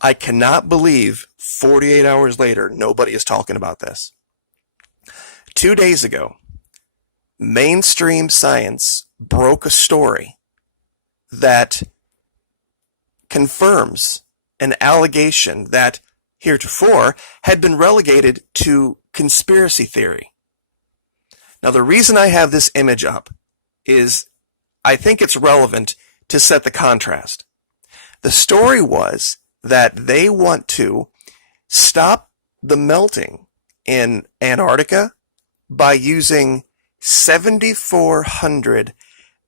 I cannot believe 48 hours later, nobody is talking about this. 2 days ago, mainstream science broke a story that confirms an allegation that heretofore had been relegated to conspiracy theory. Now, the reason I have this image up is I think it's relevant to set the contrast. The story was that they want to stop the melting in Antarctica by using 7,400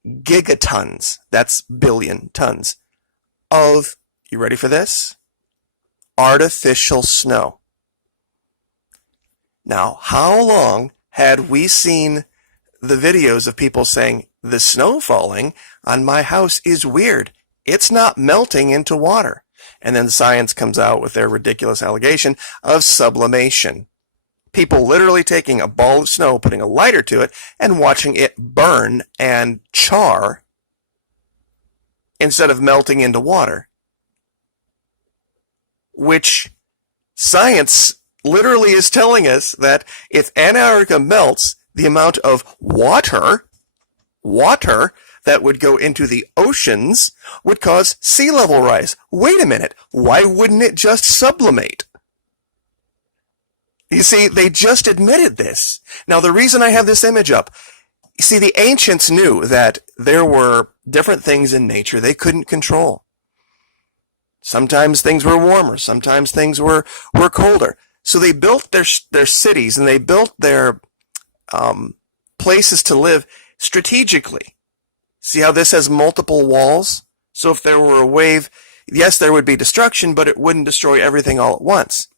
gigatons, that's billion tons, of, you ready for this? Artificial snow. Now, how long had we seen the videos of people saying, the snow falling on my house is weird. It's not melting into water. And then science comes out with their ridiculous allegation of sublimation. People literally taking a ball of snow, putting a lighter to it, and watching it burn and char instead of melting into water. Which science literally is telling us that if Antarctica melts, the amount of water that would go into the oceans would cause sea level rise. Wait a minute, why wouldn't it just sublimate? You see, they just admitted this. Now, the reason I have this image up, you see, the ancients knew that there were different things in nature they couldn't control. Sometimes things were warmer, sometimes things were colder. So they built their cities and they built their places to live strategically. See how this has multiple walls? So if there were a wave, yes, there would be destruction, but it wouldn't destroy everything all at once.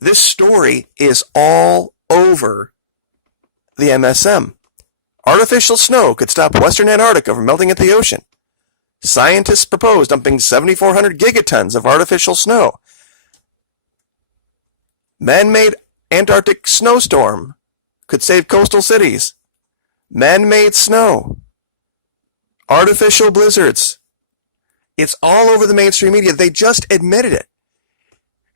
This story is all over the MSM. Artificial snow could stop Western Antarctica from melting into the ocean. Scientists propose dumping 7,400 gigatons of artificial snow. Man-made Antarctic snowstorm could save coastal cities. Man-made snow. Artificial blizzards. It's all over the mainstream media. They just admitted it.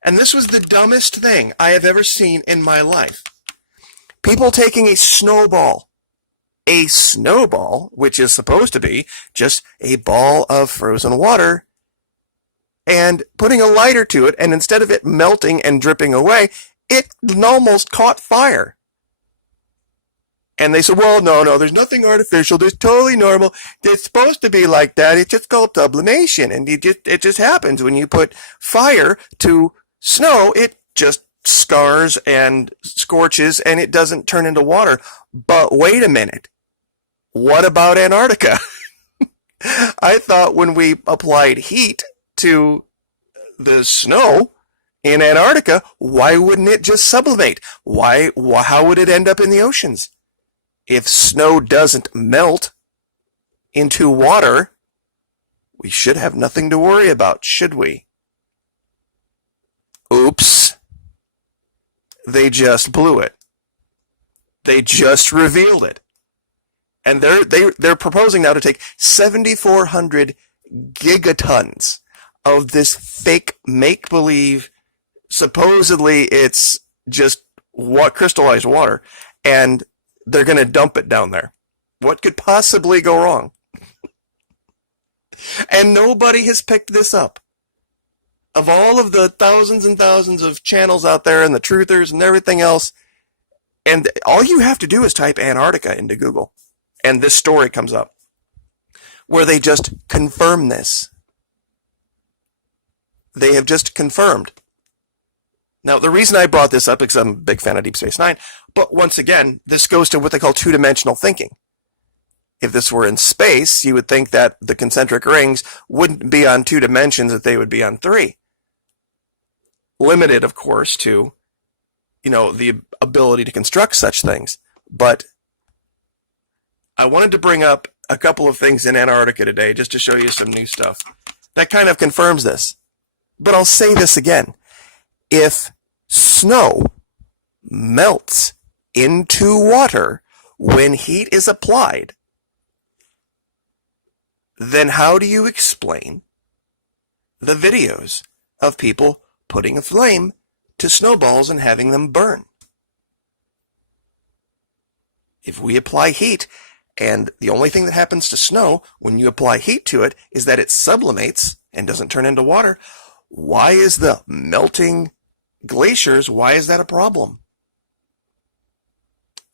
And this was the dumbest thing I have ever seen in my life. People taking a snowball, which is supposed to be just a ball of frozen water, and putting a lighter to it, and instead of it melting and dripping away, it almost caught fire. And they said, well, no, there's nothing artificial. There's totally normal. It's supposed to be like that. It's just called sublimation. And it just happens when you put fire to snow, it just scars and scorches and it doesn't turn into water. But wait a minute. What about Antarctica? I thought when we applied heat to the snow in Antarctica, why wouldn't it just sublimate? How would it end up in the oceans? If snow doesn't melt into water, we should have nothing to worry about, should we? Oops. They just blew it. They just revealed it. And they're proposing now to take 7,400 gigatons of this fake make-believe, supposedly it's just crystallized water, and they're going to dump it down there. What could possibly go wrong? And nobody has picked this up. Of all of the thousands and thousands of channels out there and the truthers and everything else, and all you have to do is type Antarctica into Google, and this story comes up, where they just confirm this. They have just confirmed. Now, the reason I brought this up is because I'm a big fan of Deep Space Nine, but once again, this goes to what they call two-dimensional thinking. If this were in space, you would think that the concentric rings wouldn't be on 2 dimensions, that they would be on 3. Limited, of course, to, the ability to construct such things. But I wanted to bring up a couple of things in Antarctica today just to show you some new stuff that kind of confirms this. But I'll say this again. If snow melts into water when heat is applied, then how do you explain the videos of people putting a flame to snowballs and having them burn. If we apply heat, and the only thing that happens to snow when you apply heat to it is that it sublimates and doesn't turn into water, why is the melting glaciers, why is that a problem?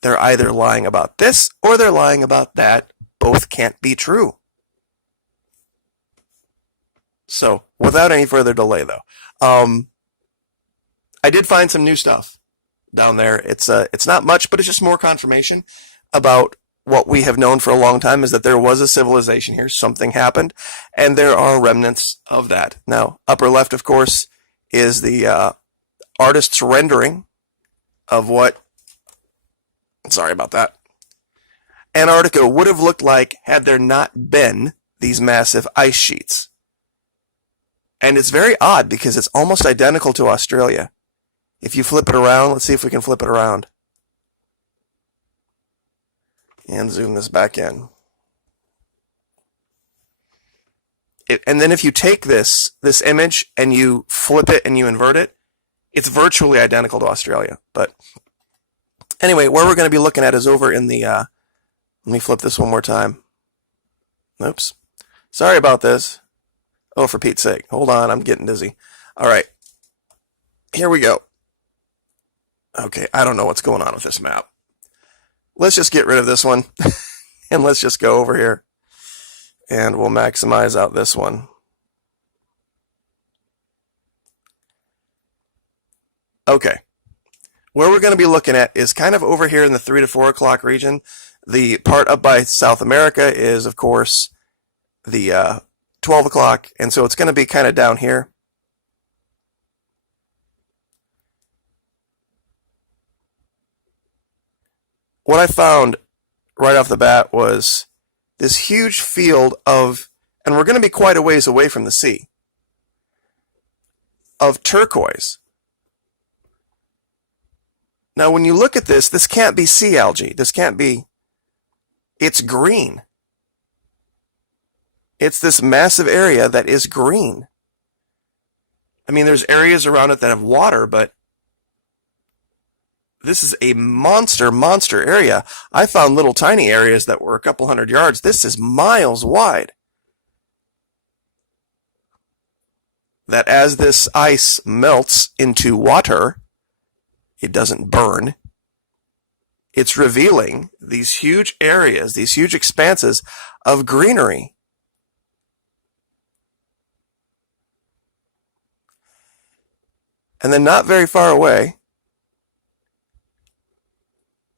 They're either lying about this or they're lying about that. Both can't be true. So, without any further delay, though, I did find some new stuff down there. It's not much, but it's just more confirmation about what we have known for a long time, is that there was a civilization here. Something happened, and there are remnants of that. Now, upper left, of course, is the artist's rendering of what, sorry about that, Antarctica would have looked like had there not been these massive ice sheets. And it's very odd because it's almost identical to Australia. If you flip it around, let's see if we can flip it around. And zoom this back in. And then if you take this image and you flip it and you invert it, it's virtually identical to Australia. But anyway, where we're going to be looking at is over in the, let me flip this one more time. Oops. Sorry about this. Oh, for Pete's sake. Hold on, I'm getting dizzy. All right. Here we go. Okay, I don't know what's going on with this map. Let's just get rid of this one. And let's just go over here. And we'll maximize out this one. Okay. Where we're going to be looking at is kind of over here in the 3 to 4 o'clock region. The part up by South America is, of course, the 12 o'clock, and so it's going to be kind of down here. What I found right off the bat was this huge field of, and we're going to be quite a ways away from the sea, of turquoise. Now, when you look at this can't be sea algae. This can't be, it's green. It's this massive area that is green. I mean, there's areas around it that have water, but this is a monster area. I found little tiny areas that were a couple hundred yards. This is miles wide. That as this ice melts into water, it doesn't burn. It's revealing these huge areas, these huge expanses of greenery. And then not very far away,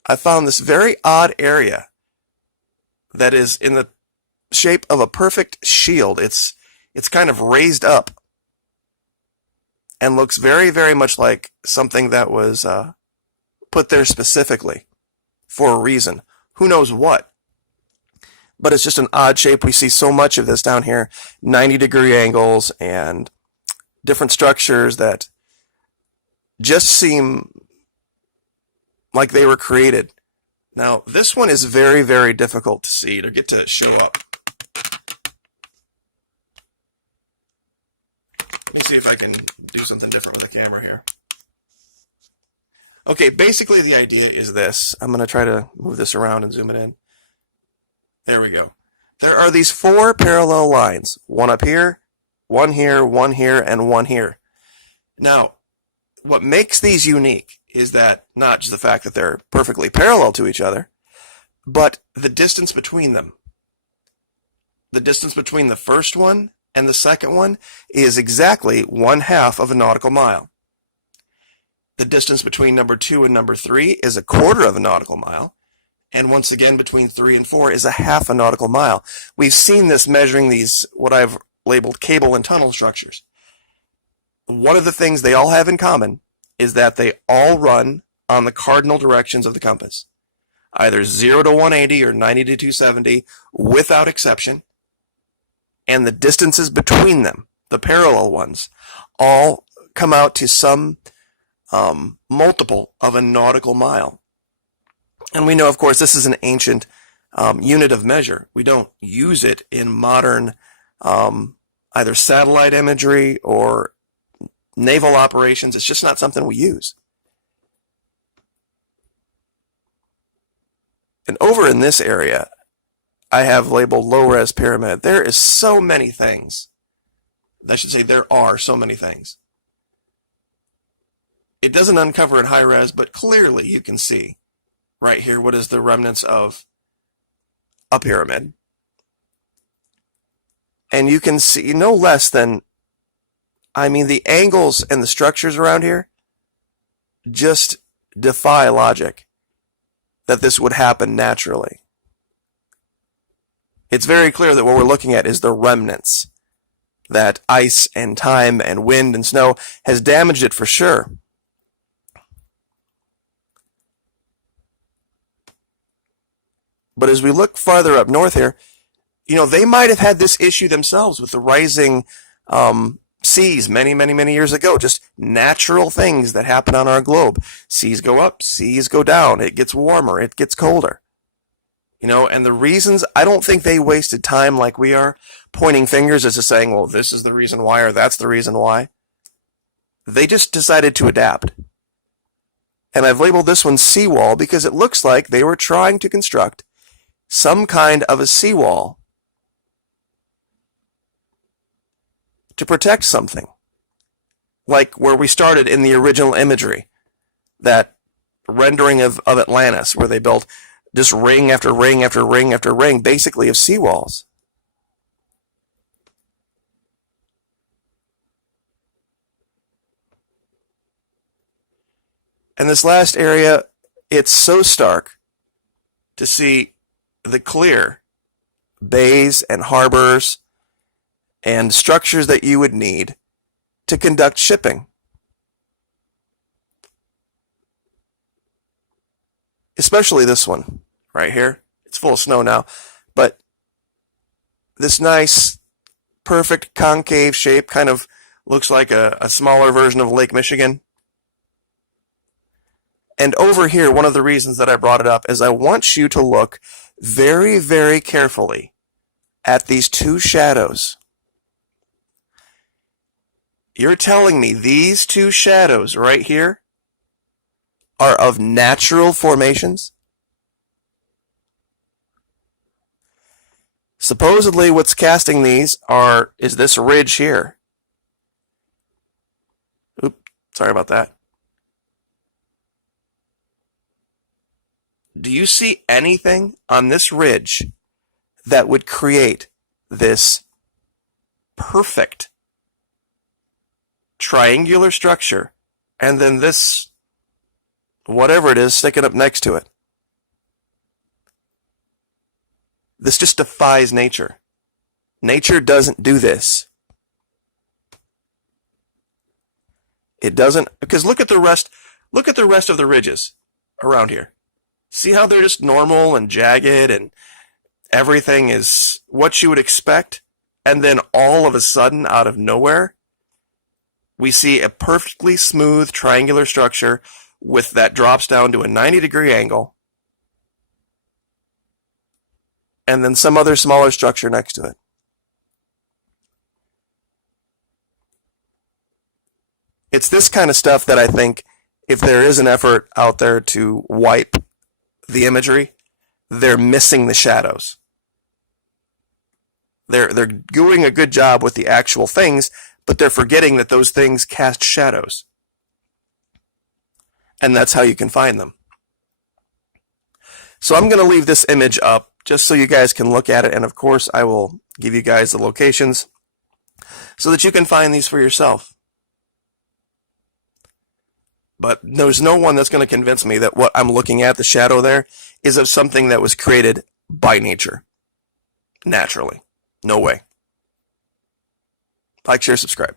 I found this very odd area that is in the shape of a perfect shield. It's kind of raised up and looks very, very much like something that was put there specifically for a reason. Who knows what? But it's just an odd shape. We see so much of this down here, 90-degree angles and different structures that just seem like they were created. Now, this one is very, very difficult to see, to get to show up. Let me see if I can do something different with the camera here. Okay, basically the idea is this. I'm going to try to move this around and zoom it in. There we go. There are these 4 parallel lines. One up here, one here, and one here. Now, what makes these unique is that not just the fact that they're perfectly parallel to each other, but the distance between them. The distance between the first one and the second one is exactly 1/2 of a nautical mile. The distance between number 2 and number 3 is 1/4 of a nautical mile. And once again, between 3 and 4 is 1/2 a nautical mile. We've seen this measuring these, what I've labeled cable and tunnel structures. One of the things they all have in common is that they all run on the cardinal directions of the compass. Either 0 to 180 or 90 to 270 without exception. And the distances between them, the parallel ones, all come out to some multiple of a nautical mile. And we know, of course, this is an ancient unit of measure. We don't use it in modern either satellite imagery or naval operations. It's just not something we use. And over in this area, I have labeled low-res pyramid. There is so many things. I should say there are so many things. It doesn't uncover at high-res, but clearly you can see right here what is the remnants of a pyramid. And you can see no less than, I mean, the angles and the structures around here just defy logic that this would happen naturally. It's very clear that what we're looking at is the remnants, that ice and time and wind and snow has damaged it for sure. But as we look farther up north here, you know, they might have had this issue themselves with the rising seas many years ago. Just natural things that happen on our globe. Seas go up, seas go down. It gets warmer, it gets colder. You know, and the reasons, I don't think they wasted time like we are, pointing fingers as to saying, well, this is the reason why or that's the reason why. They just decided to adapt. And I've labeled this one seawall because it looks like they were trying to construct some kind of a seawall to protect something. Like where we started in the original imagery, that rendering of Atlantis, where they built just ring after ring after ring after ring, basically of seawalls. And this last area, it's so stark to see the clear bays and harbors and structures that you would need to conduct shipping. Especially this one right here. It's full of snow now, but this nice, perfect concave shape kind of looks like a smaller version of Lake Michigan. And over here, one of the reasons that I brought it up is I want you to look very carefully at these two shadows. You're telling me these two shadows right here are of natural formations? Supposedly what's casting these is this ridge here. Oops, sorry about that. Do you see anything on this ridge that would create this perfect triangular structure and then this whatever it is sticking up next to it? This just defies nature. Nature doesn't do this. It doesn't, because look at the rest of the ridges around here. See how they're just normal and jagged and everything is what you would expect? And then all of a sudden, out of nowhere, we see a perfectly smooth triangular structure with that drops down to a 90-degree angle, and then some other smaller structure next to it. It's this kind of stuff that I think, if there is an effort out there to wipe the imagery, they're missing the shadows. They're doing a good job with the actual things, but they're forgetting that those things cast shadows. And that's how you can find them. So I'm going to leave this image up just so you guys can look at it, and of course I will give you guys the locations so that you can find these for yourself. But there's no one that's going to convince me that what I'm looking at, the shadow there, is of something that was created by nature. Naturally. No way. Like, share, subscribe.